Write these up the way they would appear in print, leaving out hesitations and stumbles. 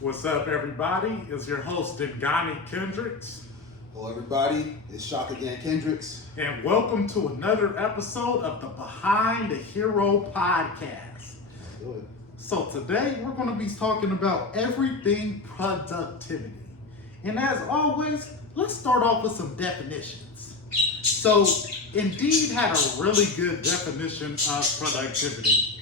What's up, everybody? It's your host, Dingane Kendricks, Hello, everybody. It's Shaka Gant-Kendricks. and welcome to another episode of the Behind the Hero podcast. Good. So today we're going to be talking about everything productivity. And as always, let's start off with some definitions. So Indeed had a really good definition of productivity.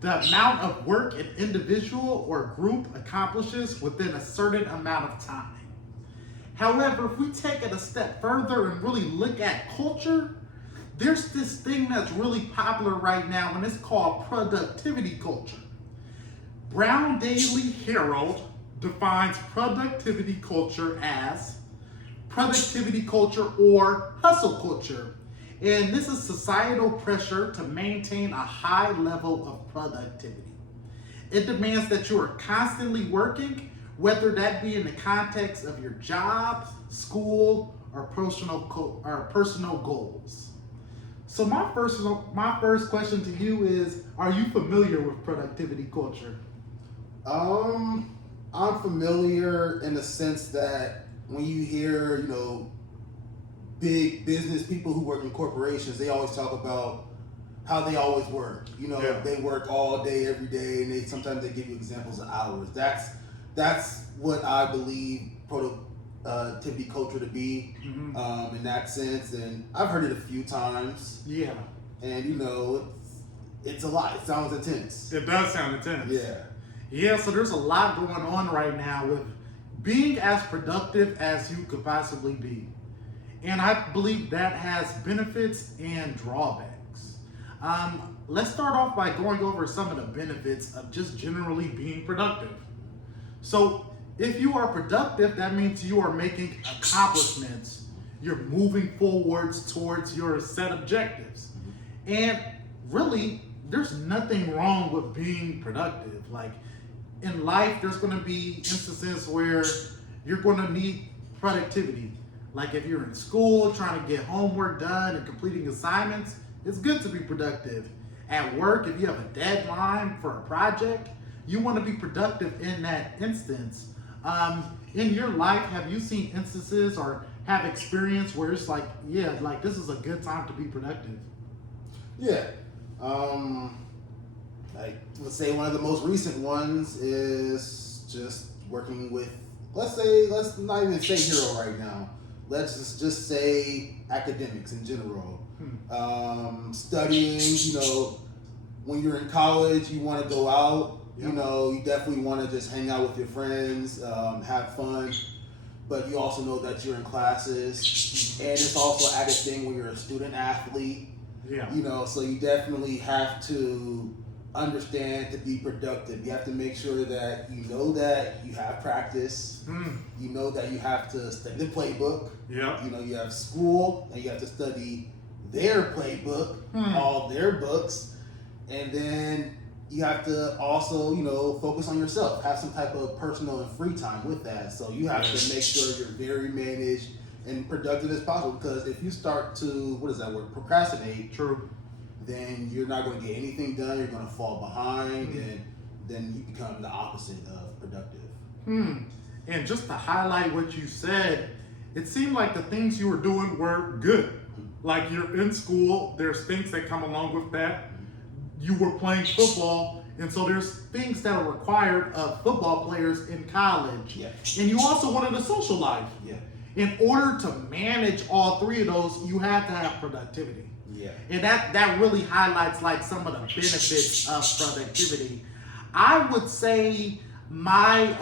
The amount of work an individual or group accomplishes within a certain amount of time. However, if we take it a step further and really look at culture, there's this thing that's really popular right now, and it's called productivity culture. Brown Daily Herald defines productivity culture as productivity culture or hustle culture. And this is societal pressure to maintain a high level of productivity. It demands that you are constantly working, whether that be in the context of your job, school, or personal goals. So my first question to you is, are you familiar with productivity culture? I'm familiar in the sense that when you hear, big business people who work in corporations, they always talk about how they always work. Yeah. They work all day, every day, and sometimes they give you examples of hours. That's what I believe productivity culture to be, in that sense. And I've heard it a few times. Yeah. And it's a lot. It sounds intense. It does sound intense. Yeah. Yeah, so there's a lot going on right now with being as productive as you could possibly be. And I believe that has benefits and drawbacks. Let's start off by going over some of the benefits of just generally being productive. So if you are productive, that means you are making accomplishments. You're moving forwards towards your set objectives. And really, there's nothing wrong with being productive. Like in life, there's going to be instances where you're going to need productivity. Like if you're in school trying to get homework done and completing assignments, it's good to be productive. At work, if you have a deadline for a project, you want to be productive in that instance. In your life, have you seen instances or have experience where it's like, yeah, like this is a good time to be productive? Yeah. Let's say one of the most recent ones is just working with, let's not even say hero right now. Let's just say academics in general. Studying, when you're in college, you want to go out. Yep. You definitely want to just hang out with your friends, have fun. But you also know that you're in classes. And it's also an added thing when you're a student athlete. Yeah. So you definitely have to understand to be productive. You have to make sure that that you have practice. You know that you have to study the playbook. Yeah. You have school and you have to study their playbook, all their books, and then you have to also, focus on yourself. Have some type of personal and free time with that. So you have to make sure you're very managed and productive as possible. Because if you start to, procrastinate, True. then you're not going to get anything done. You're going to fall behind, and then you become the opposite of productive. And just to highlight what you said, it seemed like the things you were doing were good. Like you're in school, there's things that come along with that. You were playing football, and so there's things that are required of football players in college. Yeah. And you also wanted a social life. Yeah. In order to manage all three of those, you have to have productivity. Yeah. And that really highlights like some of the benefits of productivity. I would say my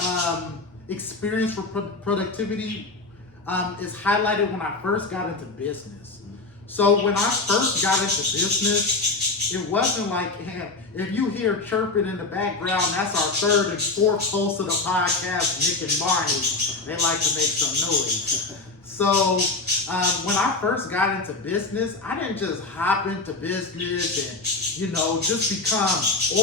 experience for productivity is highlighted when I first got into business. So when I first got into business, it wasn't like, if you hear chirping in the background, that's our third and fourth host of the podcast, Nick and Barney. They like to make some noise. So when I first got into business, I didn't just hop into business and, just become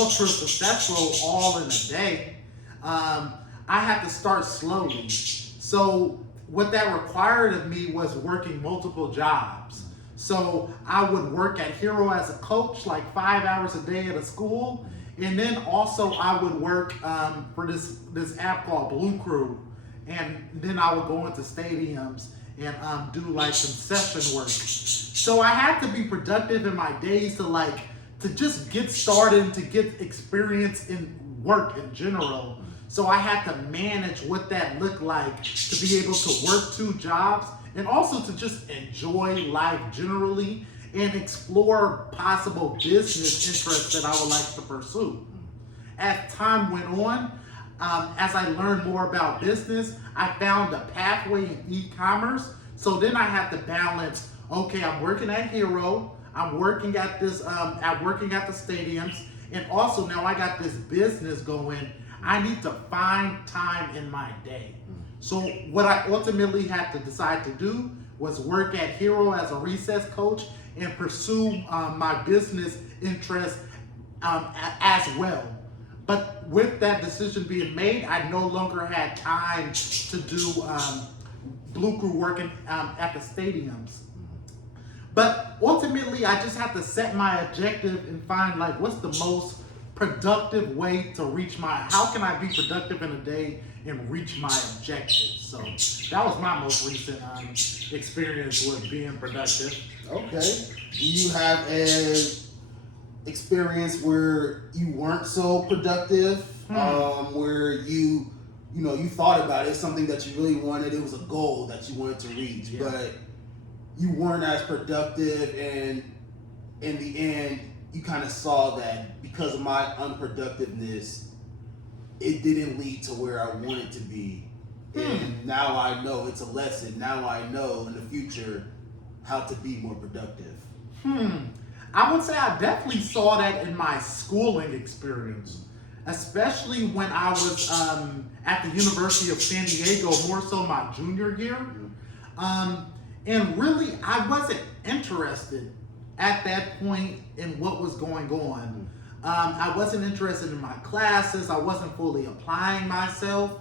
ultra successful all in a day. I had to start slowly. So what that required of me was working multiple jobs. So I would work at Hero as a coach, like 5 hours a day at a school. And then also I would work for this app called Blue Crew, and then I would go into stadiums and do like concession work. So I had to be productive in my days to just get started, to get experience in work in general. So I had to manage what that looked like, to be able to work 2 jobs and also to just enjoy life generally and explore possible business interests that I would like to pursue. As time went on, as I learned more about business, I found a pathway in e-commerce. So then I had to balance, okay, I'm working at Hero, I'm working at working at the stadiums, and also now I got this business going. I need to find time in my day. So what I ultimately had to decide to do was work at Hero as a recess coach and pursue my business interests as well. But with that decision being made, I no longer had time to do Blue Crew working at the stadiums. But ultimately, I just have to set my objective and find like what's the most productive way to reach how can I be productive in a day and reach my objectives. So that was my most recent experience with being productive. Okay. Do you have an experience where you weren't so productive? Where you thought about it, something that you really wanted, it was a goal that you wanted to reach, but you weren't as productive, and in the end, you kind of saw that because of my unproductiveness, it didn't lead to where I wanted to be. And now I know it's a lesson. Now I know in the future how to be more productive. I would say I definitely saw that in my schooling experience, especially when I was at the University of San Diego, more so my junior year. And really, I wasn't interested at that point in what was going on. I wasn't interested in my classes. I wasn't fully applying myself.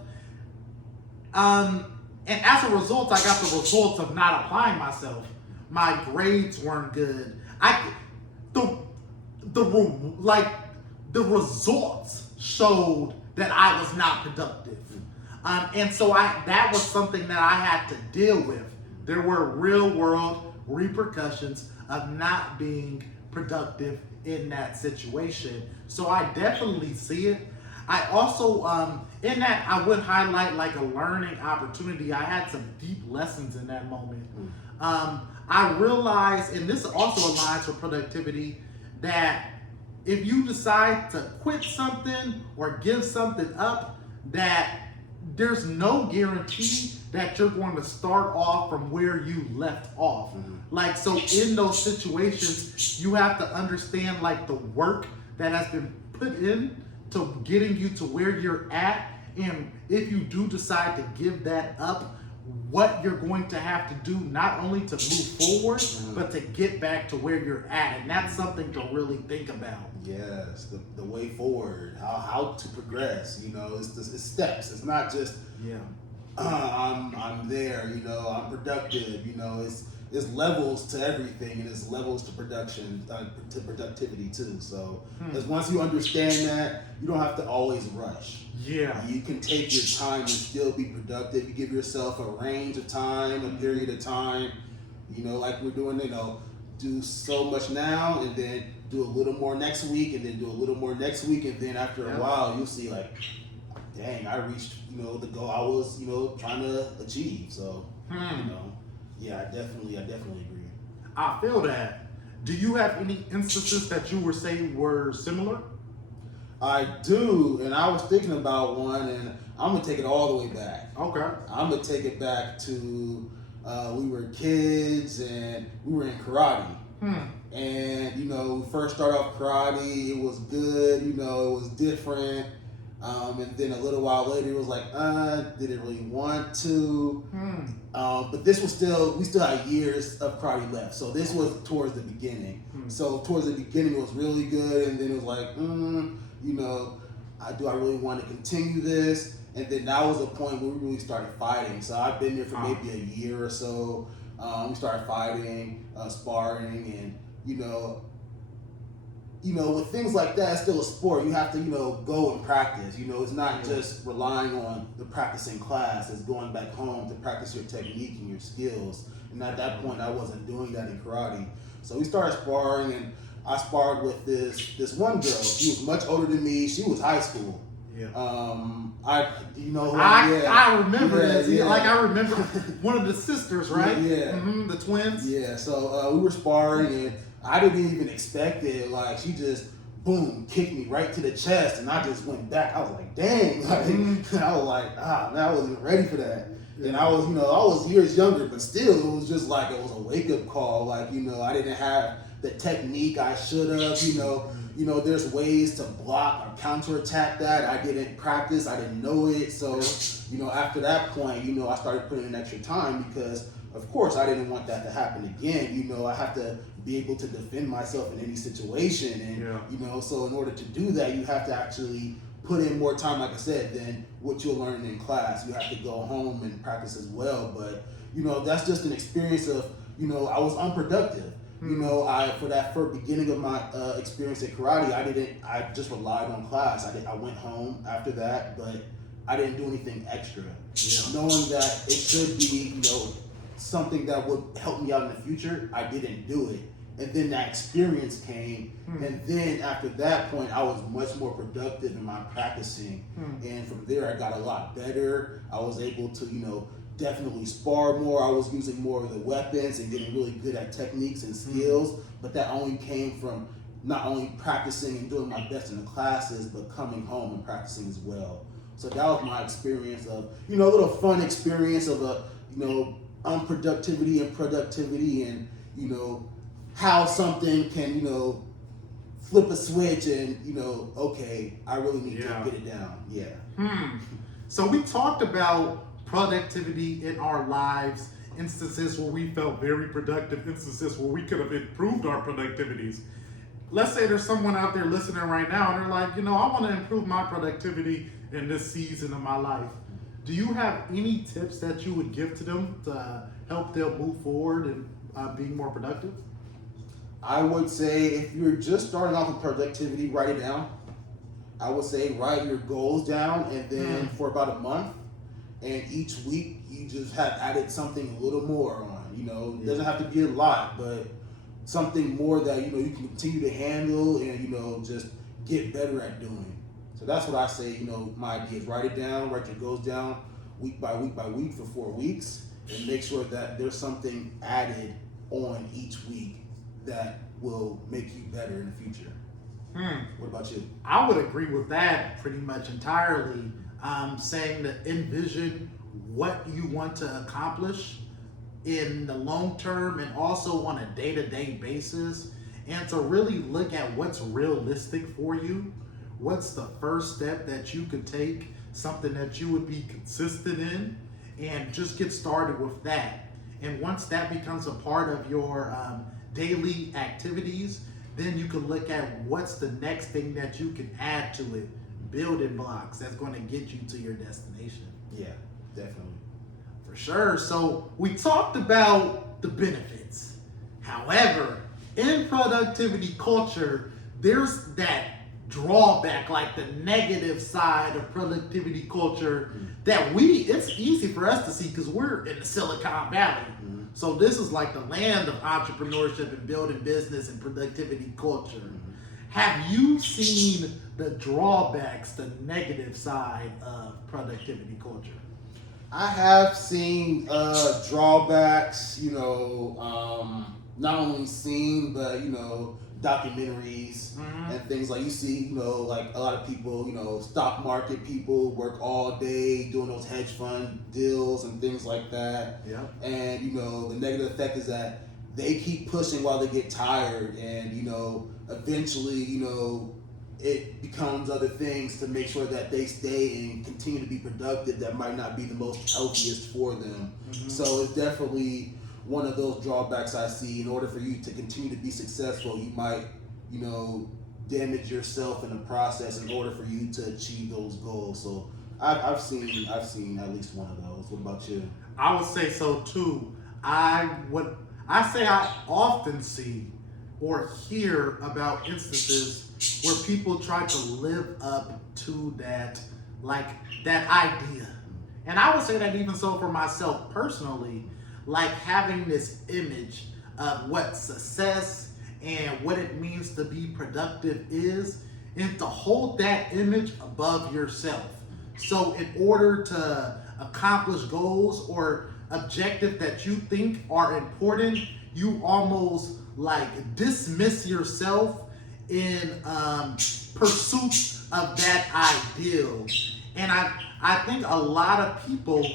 And as a result, I got the results of not applying myself. My grades weren't good. The results showed that I was not productive. And so that was something that I had to deal with. There were real world repercussions of not being productive in that situation. So I definitely see it. I also, in that, I would highlight like a learning opportunity. I had some deep lessons in that moment. I realized, and this also aligns with productivity, that if you decide to quit something or give something up, that there's no guarantee that you're going to start off from where you left off. Like, so in those situations, you have to understand like the work that has been put in to getting you to where you're at. And if you do decide to give that up, what you're going to have to do, not only to move forward, but to get back to where you're at. And that's something to really think about. Yes, the way forward, how to progress. It's steps. It's not just I'm there. I'm productive. It's levels to everything, and it's levels to production, to productivity too. So, because once you understand that, you don't have to always rush. Yeah. You can take your time and still be productive. You give yourself a range of time, a period of time. Like we're doing. Do so much now, and then do a little more next week, and then do a little more next week, and then after a while, you'll see like, dang, I reached the goal I was trying to achieve. So yeah, I definitely agree. I feel that. Do you have any instances that you would say were similar? I do, and I was thinking about one, and I'm gonna take it all the way back. Okay. I'm gonna take it back to we were kids and we were in karate. And we first started off karate. It was good. It was different. And then a little while later, it was like, didn't really want to. But this was we still had years of karate left. So this was towards the beginning. So towards the beginning, it was really good. And then it was like, do I really want to continue this? And then that was a point where we really started fighting. So I've been there for maybe a year or so. We started fighting, sparring, and with things like that, it's still a sport. You have to, go and practice. It's not just relying on the practice in class. It's going back home to practice your technique and your skills. And at that point, I wasn't doing that in karate. So we started sparring, and I sparred with this one girl. She was much older than me. She was high school. Yeah. I remember this. Yeah. Like I remember one of the sisters, right? Yeah. Mm-hmm, the twins. Yeah. So we were sparring, and I didn't even expect it. Like she just boom kicked me right to the chest, and I just went back. I was like, dang! Like, I was like, man, I wasn't ready for that. And I was years younger, but still, it was just like it was a wake up call. Like I didn't have the technique I should have. There's ways to block or counterattack that. I didn't practice. I didn't know it. So, after that point, I started putting in extra time because, of course, I didn't want that to happen again. I have to be able to defend myself in any situation. And, so in order to do that, you have to actually put in more time, like I said, than what you'll learn in class. You have to go home and practice as well. But, that's just an experience of, I was unproductive. For that first beginning of my experience at karate, I just relied on class. I went home after that, but I didn't do anything extra. Knowing that it should be, something that would help me out in the future, I didn't do it. And then that experience came, and then after that point, I was much more productive in my practicing. And from there, I got a lot better. I was able to, definitely spar more. I was using more of the weapons and getting really good at techniques and skills, but that only came from not only practicing and doing my best in the classes, but coming home and practicing as well. So that was my experience of, a little fun experience of unproductivity and productivity, and, how something can, flip a switch and, okay, I really need to get it down. Yeah. So we talked about productivity in our lives, instances where we felt very productive, instances where we could have improved our productivities. Let's say there's someone out there listening right now and they're like, I want to improve my productivity in this season of my life. Do you have any tips that you would give to them to help them move forward and being more productive? I would say if you're just starting off with productivity, write it down. I would say write your goals down, and then for about a month, and each week you just have added something a little more on. It doesn't have to be a lot, but something more that you can continue to handle and just get better at doing. So that's what I say. My idea is write it down, write your goals down week by week by week for 4 weeks, and make sure that there's something added on each week that will make you better in the future. What about you? I would agree with that pretty much entirely. Saying to envision what you want to accomplish in the long term and also on a day-to-day basis, and to really look at what's realistic for you. What's the first step that you could take, something that you would be consistent in, and just get started with that. And once that becomes a part of your daily activities, then you can look at what's the next thing that you can add to it, building blocks that's going to get you to your destination. Yeah, definitely. For sure. So we talked about the benefits. However, in productivity culture, there's that drawback, like the negative side of productivity culture that it's easy for us to see because we're in the Silicon Valley. So this is like the land of entrepreneurship and building business and productivity culture. Have you seen the drawbacks, the negative side of productivity culture? I have seen drawbacks, not only seen, but, documentaries and things like you see, like a lot of people, stock market people work all day doing those hedge fund deals and things like that. Yeah. And, the negative effect is that they keep pushing while they get tired, and, eventually, it becomes other things to make sure that they stay and continue to be productive that might not be the most healthiest for them. So it's definitely one of those drawbacks I see. In order for you to continue to be successful, you might, damage yourself in the process in order for you to achieve those goals. So I've seen at least one of those. What about you? I would say so too. I often see or hear about instances where people try to live up to that, like that idea. And I would say that even so for myself personally, like having this image of what success and what it means to be productive is, and to hold that image above yourself. So in order to accomplish goals or objectives that you think are important, you almost like dismiss yourself in pursuit of that ideal. And I think a lot of people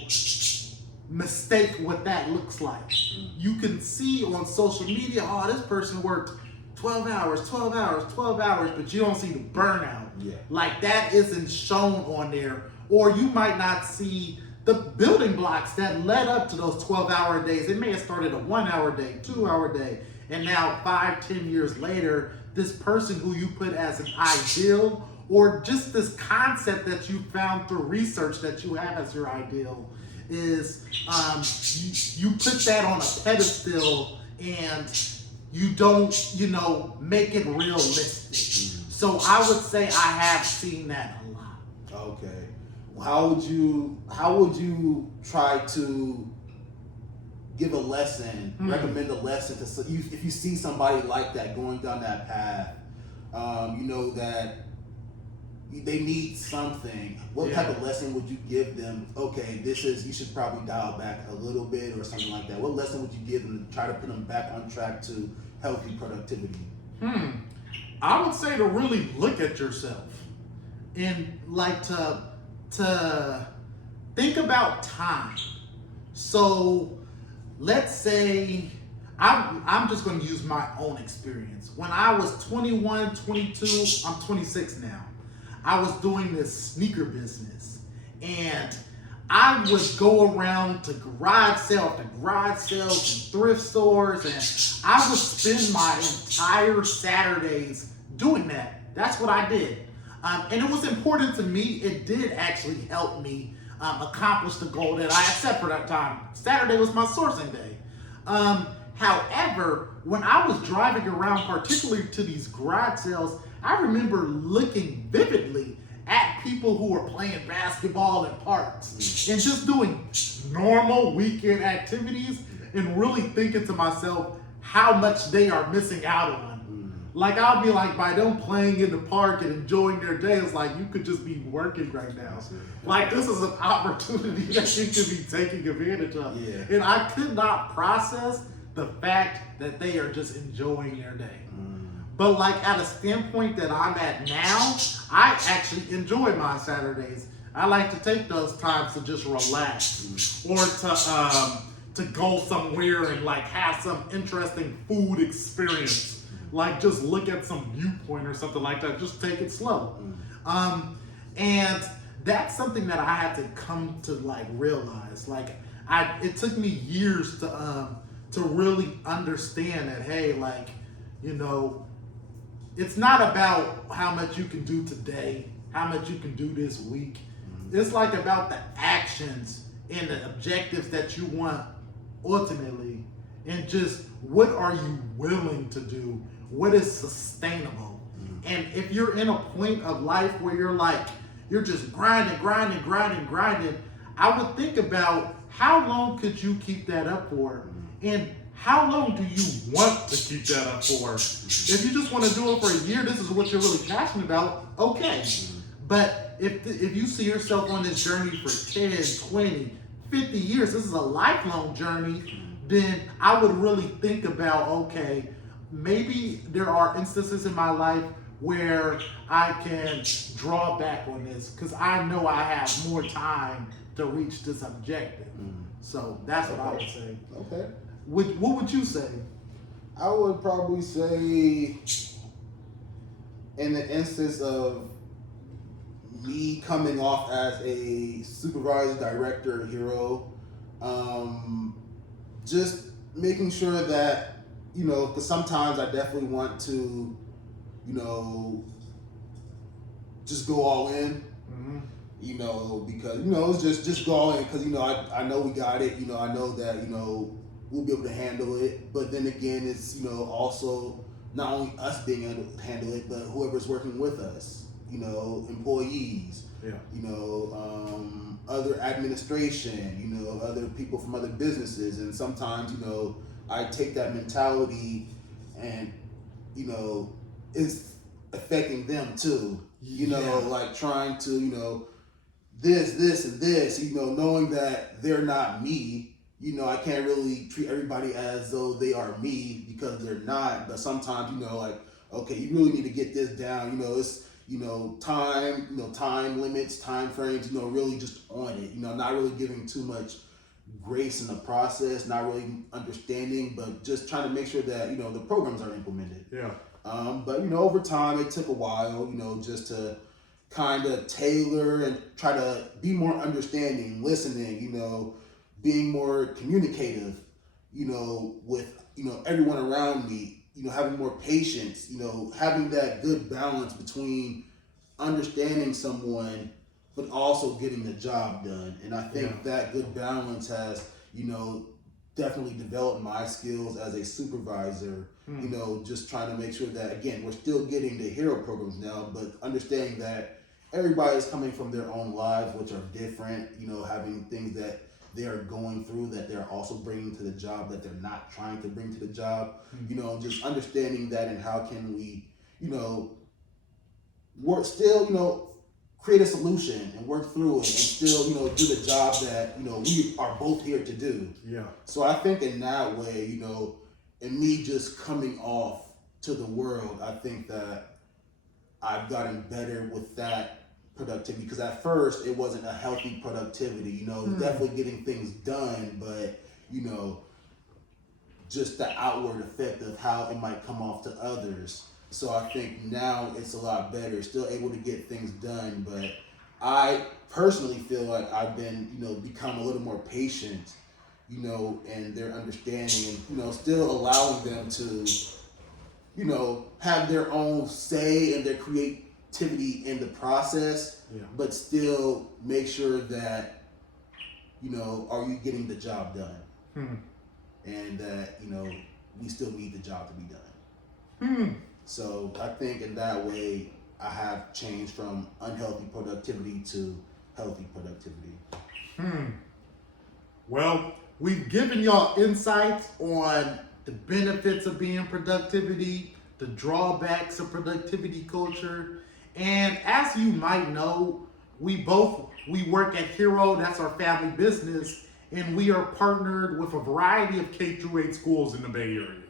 mistake what that looks like. You can see on social media, oh, this person worked 12 hours, 12 hours, 12 hours, but you don't see the burnout. Yeah. Like that isn't shown on there. Or you might not see the building blocks that led up to those 12-hour days. It may have started a 1-hour day, 2-hour day, and now 5-10 years later, this person who you put as an ideal, or just this concept that you found through research that you have as your ideal, is you put that on a pedestal and you don't, make it realistic. So I would say I have seen that a lot. Okay. How would you try to give a lesson, recommend a lesson to if you see somebody like that going down that path, that they need something, what type of lesson would you give them? Okay, you should probably dial back a little bit or something like that. What lesson would you give them to try to put them back on track to healthy productivity? I would say to really look at yourself and like to think about time. So let's say I'm just going to use my own experience. When I was 21, 22, I'm 26 now. I was doing this sneaker business, and I would go around to garage sales and thrift stores, and I would spend my entire Saturdays doing that. That's what I did. And it was important to me. It did actually help me accomplish the goal that I had set for that time. Saturday was my sourcing day. However, when I was driving around, particularly to these garage sales, I remember looking vividly at people who were playing basketball in parks and just doing normal weekend activities and really thinking to myself how much they are missing out on. Like, I'll be like, by them playing in the park and enjoying their day, it's like you could just be working right now. Like, this is an opportunity that you could be taking advantage of. Yeah. And I could not process the fact that they are just enjoying their day. But like at a standpoint that I'm at now, I actually enjoy my Saturdays. I like to take those times to just relax or to go somewhere and like have some interesting food experience. Like just look at some viewpoint or something like that. Just take it slow. And that's something that I had to come to like realize. Like it took me years to really understand that, hey, like, it's not about how much you can do today, how much you can do this week. It's like about the actions and the objectives that you want ultimately, and just what are you willing to do? What is sustainable? And if you're in a point of life where you're just grinding, I would think about how long could you keep that up for? And how long do you want to keep that up for? If you just want to do it for a year, this is what you're really passionate about, okay. But if you see yourself on this journey for 10, 20, 50 years, this is a lifelong journey, then I would really think about, okay, maybe there are instances in my life where I can draw back on this because I know I have more time to reach this objective. So that's what I would say. Okay. What would you say? I would probably say, in the instance of me coming off as a supervisor, director, hero, just making sure that, because sometimes I definitely want to, just go all in, because, it's just go all in because, I know we got it, I know that, we'll be able to handle it. But then again, it's, also not only us being able to handle it, but whoever's working with us, employees, Yeah. Other administration, other people from other businesses. And sometimes, I take that mentality and, it's affecting them too, like trying to, this, and this, knowing that they're not me. I can't really treat everybody as though they are me because they're not. But sometimes, okay, you really need to get this down. It's, time limits, time frames, really just on it. Not really giving too much grace in the process, not really understanding, but just trying to make sure that, the programs are implemented. Yeah. But, over time, it took a while, just to kind of tailor and try to be more understanding, listening, being more communicative, with, everyone around me, having more patience, having that good balance between understanding someone, but also getting the job done. And I think that good balance has, definitely developed my skills as a supervisor, just trying to make sure that, again, we're still getting the hero programs now, but understanding that everybody's coming from their own lives, which are different, having things that they are going through that they're also bringing to the job that they're not trying to bring to the job, just understanding that, and how can we, work still, create a solution and work through it and still, do the job that, we are both here to do. Yeah. So I think in that way, and me just coming off to the world, I think that I've gotten better with that productivity, because at first it wasn't a healthy productivity, definitely getting things done, but just the outward effect of how it might come off to others. So I think now it's a lot better, still able to get things done, but I personally feel like I've been, become a little more patient, and their understanding, and still allowing them to, have their own say and their creativity in the process, but still make sure that, are you getting the job done? And that, we still need the job to be done. So I think in that way, I have changed from unhealthy productivity to healthy productivity. Well, we've given y'all insights on the benefits of being productivity, the drawbacks of productivity culture. And as you might know, we work at Hero, that's our family business, and we are partnered with a variety of K-8 schools in the Bay Area.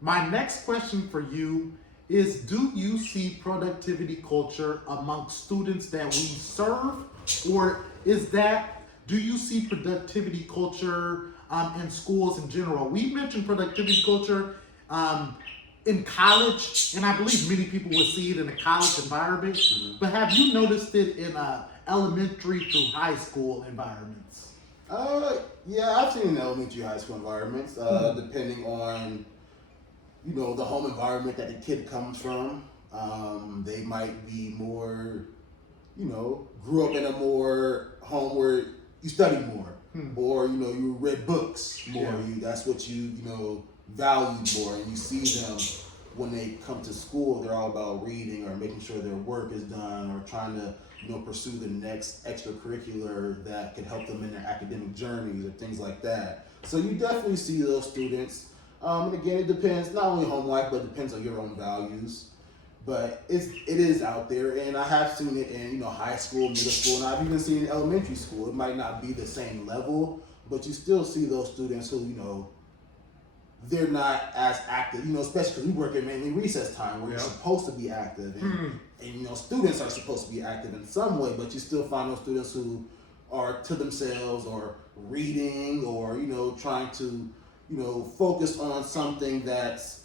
My next question for you is, do you see productivity culture amongst students that we serve? Or do you see productivity culture in schools in general? We mentioned productivity culture in college, and I believe many people would see it in a college environment, but have you noticed it in elementary through high school environments? Yeah, I've seen it in elementary, high school environments, depending on the home environment that the kid comes from. They might be more, grew up in a more home where you study more, or you read books more. That's what you valued more, and you see them when they come to school. They're all about reading or making sure their work is done, or trying to pursue the next extracurricular that can help them in their academic journeys or things like that. So you definitely see those students. And again, it depends, not only home life, but it depends on your own values. But it is out there, and I have seen it in high school, middle school, and I've even seen it in elementary school. It might not be the same level, but you still see those students who they're not as active. Especially because we work at mainly recess time, where you're supposed to be active, and students are supposed to be active in some way, but you still find those students who are to themselves, or reading, or trying to focus on something that's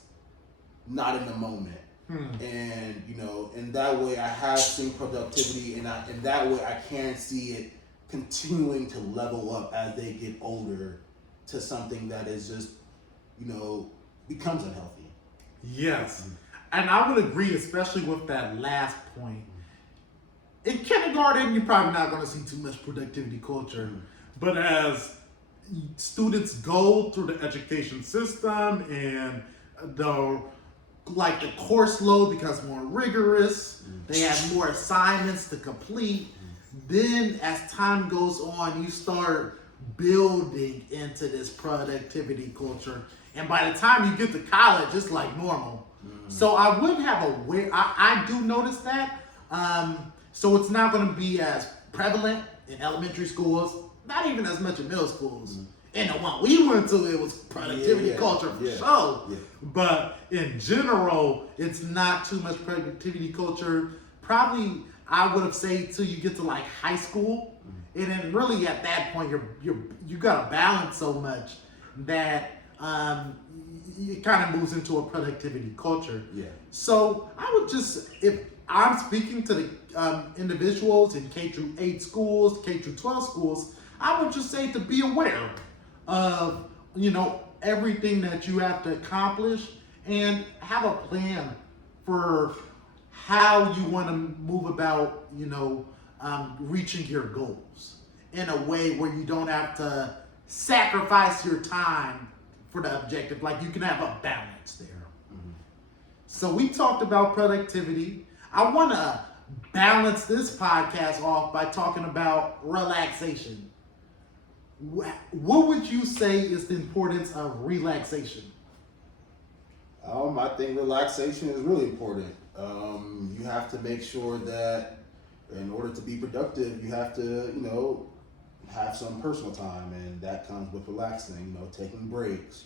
not in the moment. And in that way, I have seen productivity, and in that way, I can see it continuing to level up as they get older to something that is just becomes unhealthy. Yes, and I would agree, especially with that last point. In kindergarten, you're probably not going to see too much productivity culture, but as students go through the education system and the like the course load becomes more rigorous. They have more assignments to complete. Then as time goes on, you start building into this productivity culture. And by the time you get to college, it's like normal. So I would have I do notice that. So it's not going to be as prevalent in elementary schools, not even as much in middle schools. And the one we went to, it was productivity culture for sure. Yeah. But in general, it's not too much productivity culture. Probably, I would have said till you get to like high school, and then really at that point, you got to balance so much that it kind of moves into a productivity culture. Yeah. So I would just, if I'm speaking to the individuals in K through 8 schools, K through 12 schools, I would just say to be aware of, everything that you have to accomplish and have a plan for how you want to move about, reaching your goals in a way where you don't have to sacrifice your time for the objective. Like, you can have a balance there. So we talked about productivity. I want to balance this podcast off by talking about relaxation. What would you say is the importance of relaxation? I think relaxation is really important. You have to make sure that in order to be productive, you have to, have some personal time, and that comes with relaxing, taking breaks,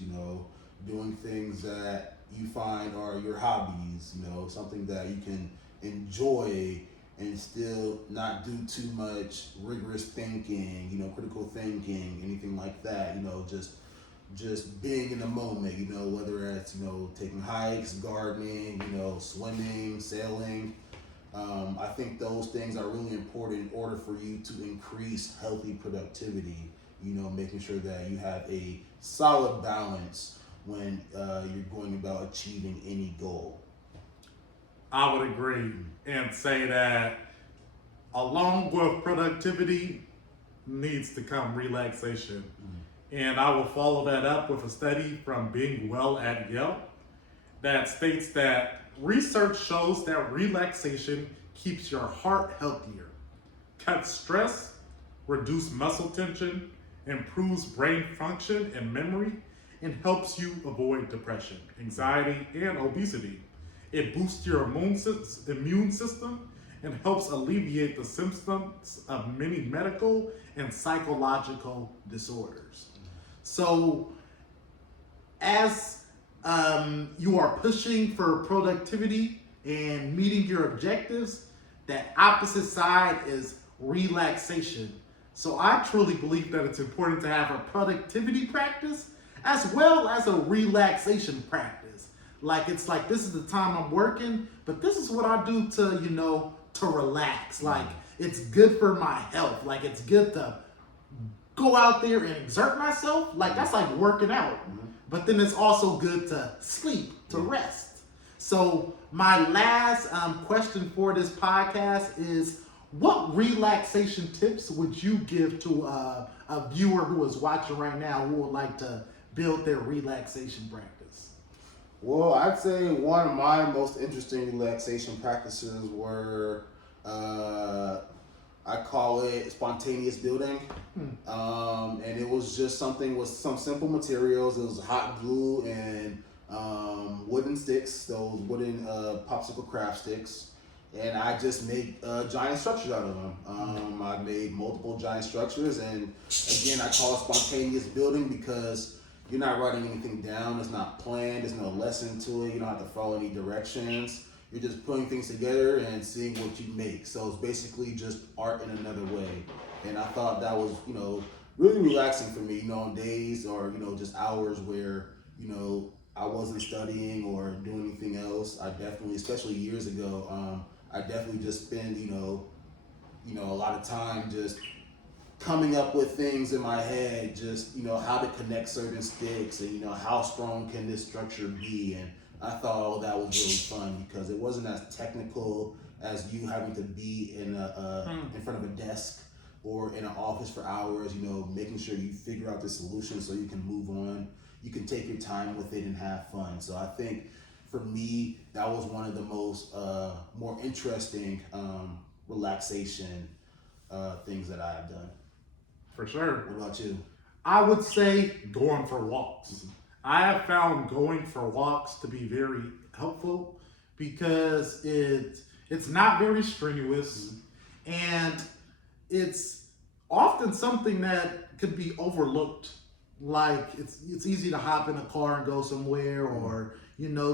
doing things that you find are your hobbies, something that you can enjoy and still not do too much rigorous thinking, critical thinking, anything like that, just being in the moment, whether it's, taking hikes, gardening, swimming, sailing. I think those things are really important in order for you to increase healthy productivity, making sure that you have a solid balance when you're going about achieving any goal. I would agree and say that along with productivity needs to come relaxation. And I will follow that up with a study from Being Well at Yale that states that research shows that relaxation keeps your heart healthier, cuts stress, reduces muscle tension, improves brain function and memory, and helps you avoid depression, anxiety, and obesity. It boosts your immune system and helps alleviate the symptoms of many medical and psychological disorders. So, as you are pushing for productivity and meeting your objectives, that opposite side is relaxation. So I truly believe that it's important to have a productivity practice as well as a relaxation practice. Like, it's like, this is the time I'm working, but this is what I do to, to relax. Like, it's good for my health. Like, it's good to go out there and exert myself. Like, that's like working out. But then it's also good to sleep, to rest. So my last question for this podcast is, what relaxation tips would you give to a viewer who is watching right now who would like to build their relaxation practice? Well, I'd say one of my most interesting relaxation practices were, I call it spontaneous building. And it was just something with some simple materials. It was hot glue and wooden sticks, those wooden popsicle craft sticks. And I just made giant structures out of them. I made multiple giant structures, and again, I call it spontaneous building because you're not writing anything down. It's not planned. There's no lesson to it. You don't have to follow any directions. You're just putting things together and seeing what you make. So it's basically just art in another way. And I thought that was, really relaxing for me, on days or, just hours where, I wasn't studying or doing anything else. I definitely, especially years ago, I definitely just spend, a lot of time just coming up with things in my head, just, how to connect certain sticks and, how strong can this structure be. And I thought all that was really fun because it wasn't as technical as you having to be in front of a desk or in an office for hours, making sure you figure out the solution so you can move on. You can take your time with it and have fun. So I think for me, that was one of the most more interesting relaxation things that I have done. For sure. What about you? I would say going for walks. I have found going for walks to be very helpful because it's not very strenuous and it's often something that could be overlooked. Like it's easy to hop in a car and go somewhere, or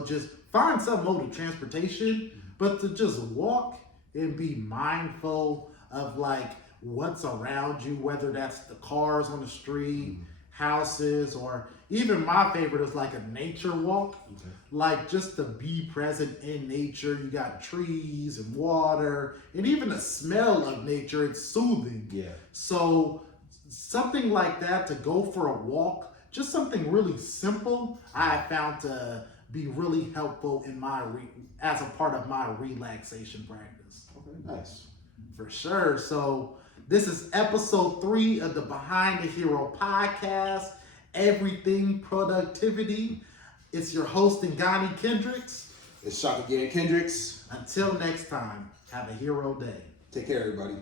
just find some mode of transportation, but to just walk and be mindful of like what's around you, whether that's the cars on the street, houses, or even my favorite is like a nature walk. Okay. Like just to be present in nature. You got trees and water, and even the smell of nature, it's soothing. Yeah. So something like that, to go for a walk, just something really simple, I have found to be really helpful in as a part of my relaxation practice. Okay, nice. For sure. So this is episode 3 of the Behind the Hero podcast, Everything Productivity. It's your host, Dingane Kendricks. It's Shaka Gant-Kendricks. Until next time, have a hero day. Take care, everybody.